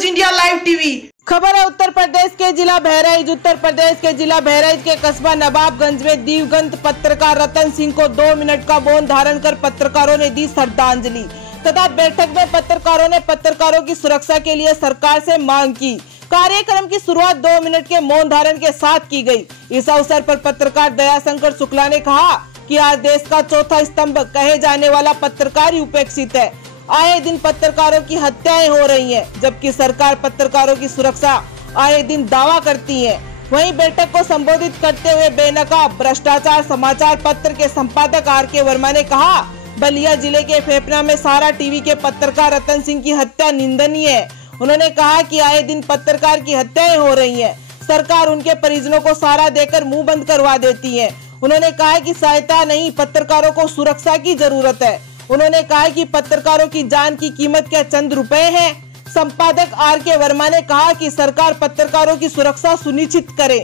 News India live TV. खबर है उत्तर प्रदेश के जिला बहराइच के कस्बा नवाबगंज में दिवंगत पत्रकार रतन सिंह को 2 मिनट का मौन धारण कर पत्रकारों ने दी श्रद्धांजलि तथा बैठक में पत्रकारों ने पत्रकारों की सुरक्षा के लिए सरकार से मांग की। कार्यक्रम की शुरुआत 2 मिनट के मौन धारण के साथ की गई। इस अवसर पर पत्रकार दयाशंकर शुक्ला ने कहा कि आज देश का चौथा स्तंभ कहे जाने वाला पत्रकार ही उपेक्षित है। आए दिन पत्रकारों की हत्याएं हो रही हैं, जबकि सरकार पत्रकारों की सुरक्षा आए दिन दावा करती है। वहीं बैठक को संबोधित करते हुए बेनकाब भ्रष्टाचार समाचार पत्र के संपादक RK वर्मा ने कहा, बलिया जिले के फेफना में सारा टीवी के पत्रकार रतन सिंह की हत्या निंदनीय है। उन्होंने कहा कि आए दिन पत्रकार की हत्याएं हो रही हैं, सरकार उनके परिजनों को सहारा देकर मुंह बंद करवा देती है। उन्होंने कहा कि सहायता नहीं, पत्रकारों को सुरक्षा की जरूरत है। उन्होंने कहा कि पत्रकारों की जान की कीमत क्या चंद रुपए है। संपादक RK वर्मा ने कहा कि सरकार पत्रकारों की सुरक्षा सुनिश्चित करे।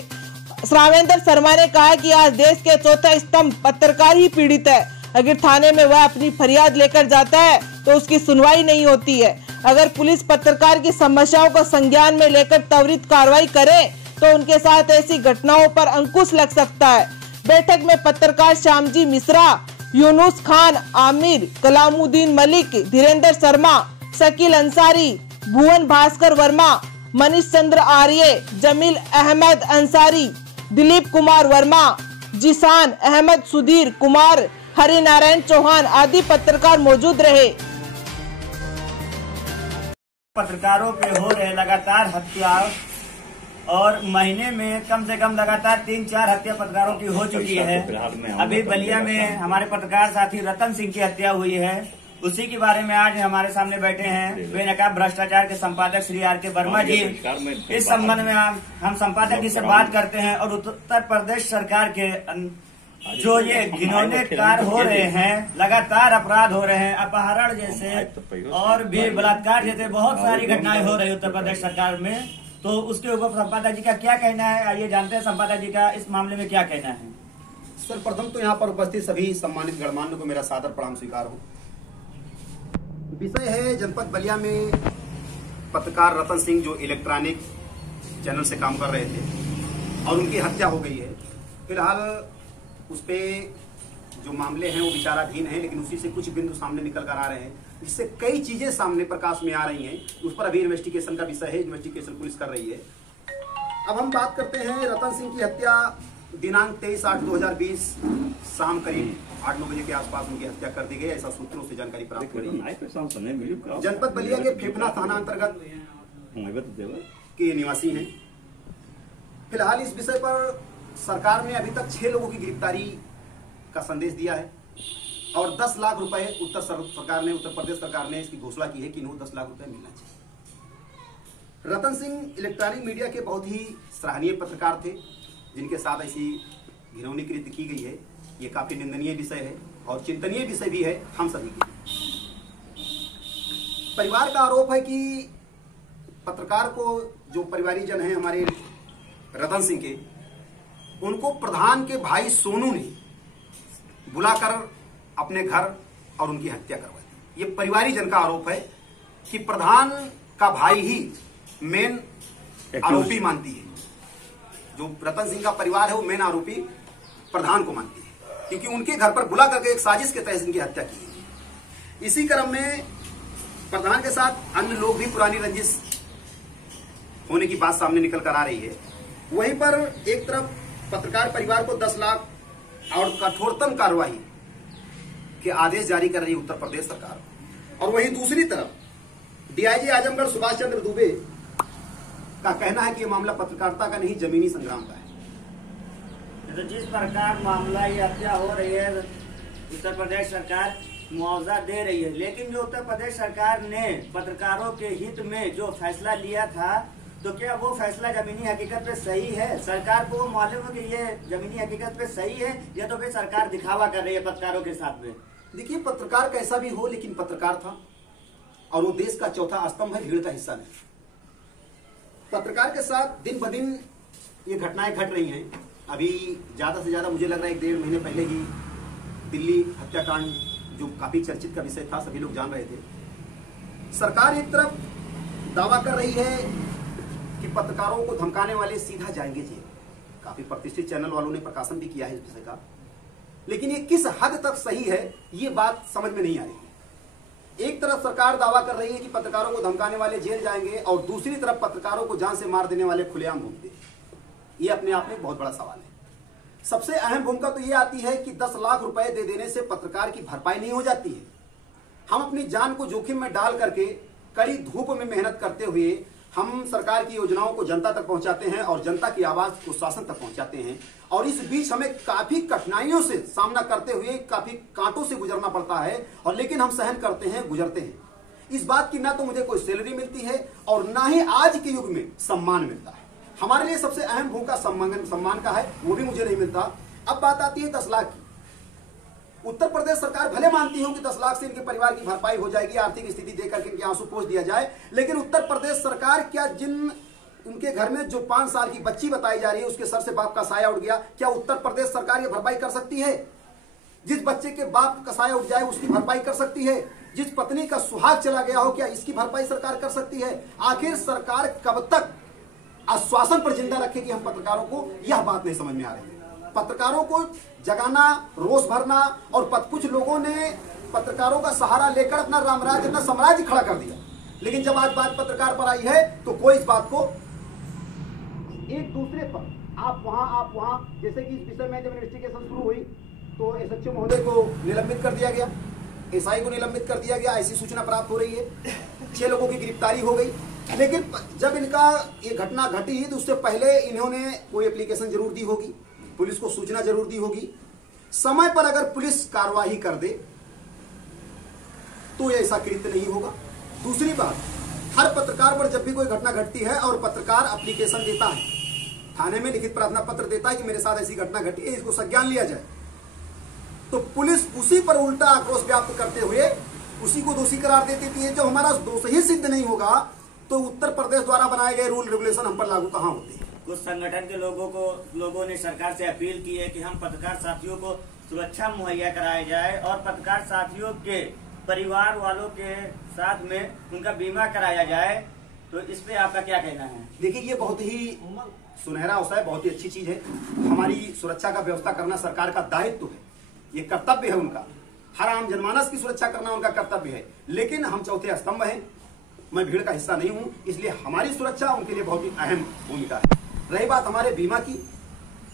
श्रावेंद्र शर्मा ने कहा कि आज देश के चौथा स्तंभ पत्रकार ही पीड़ित है। अगर थाने में वह अपनी फरियाद लेकर जाता है तो उसकी सुनवाई नहीं होती है। अगर पुलिस पत्रकार की समस्याओं को संज्ञान में लेकर त्वरित कार्रवाई करे तो उनके साथ ऐसी घटनाओं पर अंकुश लग सकता है। बैठक में पत्रकार श्यामजी मिश्रा, यूनुस खान, आमिर, कलामुद्दीन मलिक, धीरेन्द्र शर्मा, शकील अंसारी, भुवन भास्कर वर्मा, मनीष चंद्र आर्य, जमील अहमद अंसारी, दिलीप कुमार वर्मा, जिसान अहमद, सुधीर कुमार, हरिनारायण चौहान आदि पत्रकार मौजूद रहे। पत्रकारों पे हो रहे लगातार हत्या और महीने में कम से कम लगातार 3-4 हत्या पत्रकारों की हो चुकी है। अभी बलिया में हमारे पत्रकार साथी रतन सिंह की हत्या हुई है। उसी के बारे में आज हमारे सामने बैठे हैं बेनकाब भ्रष्टाचार के संपादक श्री RK वर्मा जी। इस संबंध में हम संपादक जी से बात करते हैं और उत्तर प्रदेश सरकार के जो ये घिनौने कार्य हो रहे हैं, लगातार अपराध हो रहे हैं, अपहरण जैसे और भी बलात्कार जैसे बहुत सारी घटनाएं हो रही है उत्तर प्रदेश सरकार में। तो उसके ऊपर संपादक जी का क्या कहना है, आइए जानते हैं संपादक जी का इस मामले में क्या कहना है। सर, प्रथम तो यहाँ पर उपस्थित सभी सम्मानित गणमान्य को मेरा सादर प्रणाम स्वीकार हो। विषय है जनपद बलिया में पत्रकार रतन सिंह जो इलेक्ट्रॉनिक चैनल से काम कर रहे थे और उनकी हत्या हो गई है। फिलहाल उस पे जो मामले हैं वो विचाराधीन हैं, लेकिन उसी से कुछ बिंदु सामने निकल कर आ रहे हैं जिससे कई चीजें सामने प्रकाश में आ रही हैं। उस पर अभी इन्वेस्टिगेशन का विषय है, इन्वेस्टिगेशन पुलिस कर रही है। अब हम बात करते हैं रतन सिंह की हत्या दिनांक 23/8/2020 शाम करीब 8-9 बजे के आसपास उनकी हत्या कर दी गई, ऐसा सूत्रों से जानकारी प्राप्त हो रही है। जनपद बलिया के फेफना थाना अंतर्गत के निवासी हैं। फिलहाल इस विषय पर सरकार ने अभी तक 6 लोगों की गिरफ्तारी का संदेश दिया है और 10 लाख रुपए उत्तर प्रदेश सरकार ने इसकी घोषणा की है कि इन्हें 10 लाख रुपए मिलना चाहिए। रतन सिंह इलेक्ट्रॉनिक मीडिया के बहुत ही सराहनीय पत्रकार थे, जिनके साथ ऐसी घिनौनी कृत्य की गई है। ये काफी निंदनीय विषय है और चिंतनीय विषय भी है हम सभी के लिए। परिवार का आरोप है कि पत्रकार को जो परिवारीजन है हमारे रतन सिंह के, उनको प्रधान के भाई सोनू ने बुलाकर अपने घर और उनकी हत्या करवा दी। ये परिवारीजन का आरोप है कि प्रधान का भाई ही मेन आरोपी मानती है। जो रतन सिंह का परिवार है वो मेन आरोपी प्रधान को मानती है, क्योंकि उनके घर पर बुला करके एक साजिश के तहत इनकी हत्या की गई। इसी क्रम में प्रधान के साथ अन्य लोग भी पुरानी रंजिश होने की बात सामने निकल कर आ रही है। वहीं पर एक तरफ पत्रकार परिवार को 10 लाख और कठोरतम कार्रवाई के आदेश जारी कर रही है उत्तर प्रदेश सरकार, और वहीं दूसरी तरफ DIG आजमगढ़ सुभाष चंद्र दुबे का कहना है कि यह मामला पत्रकारिता का नहीं, जमीनी संग्राम का है। तो जिस प्रकार मामला ये हत्या हो रही है, उत्तर प्रदेश सरकार मुआवजा दे रही है, लेकिन जो उत्तर प्रदेश सरकार ने पत्रकारों के हित में जो फैसला लिया था, तो क्या वो फैसला जमीनी हकीकत पे सही है? सरकार को मालूम है कि ये जमीनी हकीकत पे सही है, या तो फिर सरकार दिखावा कर रही है पत्रकारों के साथ में? देखिए, पत्रकार कैसा भी हो, लेकिन पत्रकार था और वो देश का चौथा स्तंभ है, भीड़ का हिस्सा नहीं। पत्रकार के साथ दिन ब दिन ये घटनाएं घट रही हैं। अभी ज्यादा से ज्यादा मुझे लग रहा है 1-1.5 महीने पहले ही दिल्ली हत्याकांड जो काफी चर्चित का विषय था, सभी लोग जान रहे थे। सरकार एक तरफ दावा कर रही है कि पत्रकारों को धमकाने वाले सीधा जाएंगे जेल। काफी प्रतिष्ठित चैनल वालों ने प्रकाशन भी किया है इस विषय का, लेकिन ये किस हद तक सही है ये बात समझ में नहीं आ रही है। एक तरफ सरकार दावा कर रही है कि पत्रकारों को धमकाने वाले जेल जाएंगे और दूसरी तरफ पत्रकारों को जान से मार देने वाले खुलेआम घूमते हैं। ये अपने आप में बहुत बड़ा सवाल है। सबसे अहम भूमिका तो ये आती है कि 10 लाख रुपए दे देने से पत्रकार की भरपाई नहीं हो जाती है। हम अपनी जान को जोखिम में डाल करके कड़ी धूप में मेहनत करते हुए हम सरकार की योजनाओं को जनता तक पहुंचाते हैं और जनता की आवाज को शासन तक पहुंचाते हैं, और इस बीच हमें काफी कठिनाइयों से सामना करते हुए काफी कांटों से गुजरना पड़ता है, और लेकिन हम सहन करते हैं, गुजरते हैं। इस बात की ना तो मुझे कोई सैलरी मिलती है और ना ही आज के युग में सम्मान मिलता है। हमारे लिए सबसे अहम भूमिका सम्मान का है, वो भी मुझे नहीं मिलता। अब बात आती है 10 लाख की। उत्तर प्रदेश सरकार भले मानती हो कि 10 लाख से इनके परिवार की भरपाई हो जाएगी, आर्थिक स्थिति देकर के इनके आंसू पोंछ दिया जाए, लेकिन उत्तर प्रदेश सरकार क्या जिन उनके घर में जो 5 साल की बच्ची बताई जा रही है उसके सर से बाप का साया उठ गया, क्या उत्तर प्रदेश सरकार ये भरपाई कर सकती है? जिस बच्चे के बाप का साया उठ जाए उसकी भरपाई कर सकती है? जिस पत्नी का सुहाग चला गया हो क्या इसकी भरपाई सरकार कर सकती है? आखिर सरकार कब तक आश्वासन पर जिंदा रखेगी हम पत्रकारों को, यह बात नहीं समझ में आ रही है। पत्रकारों को जगाना, रोष भरना, और कुछ लोगों ने पत्रकारों का सहारा लेकर अपना रामराज्य, अपना साम्राज्य खड़ा कर दिया, लेकिन जब आज बात पत्रकार पर आई है तो कोई इस बात को एक दूसरे पर आप वहां, जैसे कि इस विषय में जब इन्वेस्टिगेशन शुरू हुई तो एसएचओ महोदय को निलंबित कर दिया गया, एसआई को निलंबित कर दिया गया, ऐसी सूचना प्राप्त हो रही है। 6 लोगों की गिरफ्तारी हो गई, लेकिन जब इनका ये घटना घटी तो उससे पहले इन्होंने कोई एप्लीकेशन जरूर दी होगी, पुलिस को सूचना जरूर दी होगी। समय पर अगर पुलिस कार्रवाई कर दे तो ऐसा कृत्य नहीं होगा। दूसरी बात, हर पत्रकार पर जब भी कोई घटना घटती है और पत्रकार एप्लीकेशन देता है, थाने में लिखित प्रार्थना पत्र देता है कि मेरे साथ ऐसी घटना घटी है, इसको संज्ञान लिया जाए, तो पुलिस उसी पर उल्टा आक्रोश व्याप्त करते हुए उसी को दोषी करार देती है। जब हमारा दोष ही सिद्ध नहीं होगा तो उत्तर प्रदेश द्वारा बनाए गए रूल रेगुलेशन हम पर लागू कहां होते हैं? कुछ संगठन के लोगों ने सरकार से अपील की है कि हम पत्रकार साथियों को सुरक्षा मुहैया कराई जाए और पत्रकार साथियों के परिवार वालों के साथ में उनका बीमा कराया जाए, तो इस पे आपका क्या कहना है? देखिए, ये बहुत ही सुनहरा अवसर है, बहुत ही अच्छी चीज है। हमारी सुरक्षा का व्यवस्था करना सरकार का दायित्व है, ये कर्तव्य है उनका। हर आम जनमानस की सुरक्षा करना उनका कर्तव्य है, लेकिन हम चौथे स्तंभ हैं, मैं भीड़ का हिस्सा नहीं हूं, इसलिए हमारी सुरक्षा उनके लिए बहुत ही अहम भूमिका है। रही बात हमारे बीमा की,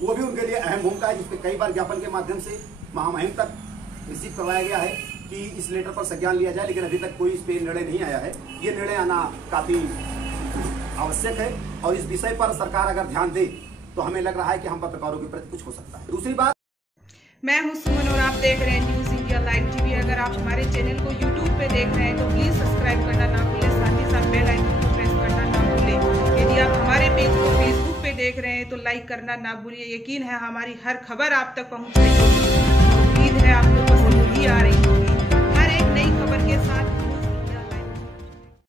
वो भी उनके लिए अहम भूमिका है, जिसपे कई बार ज्ञापन के माध्यम से महामहिम तक रिसीव करवाया गया है कि इस लेटर पर संज्ञान लिया जाए, लेकिन अभी तक कोई इस पे निर्णय नहीं आया है। ये निर्णय आना काफी आवश्यक है, और इस विषय पर सरकार अगर ध्यान दे तो हमें लग रहा है कि हम पत्रकारों के प्रति कुछ हो सकता है। दूसरी बात, मैं हूं सुमन और आप देख रहे हैं न्यूज़ इंडिया लाइव टीवी। अगर आप हमारे चैनल को यूट्यूब पे देख रहे हैं तो प्लीज सब्सक्राइब करना ना भूलें, साथ ही साथ बेल आइकन को प्रेस करना ना भूलें। यदि आप हमारे पेज को फेसबुक पे देख रहे हैं तो लाइक करना ना भूलिए। यकीन है हमारी हर खबर आप तक पहुंच रही है, उम्मीद है आपको पसंद भी आ रही है।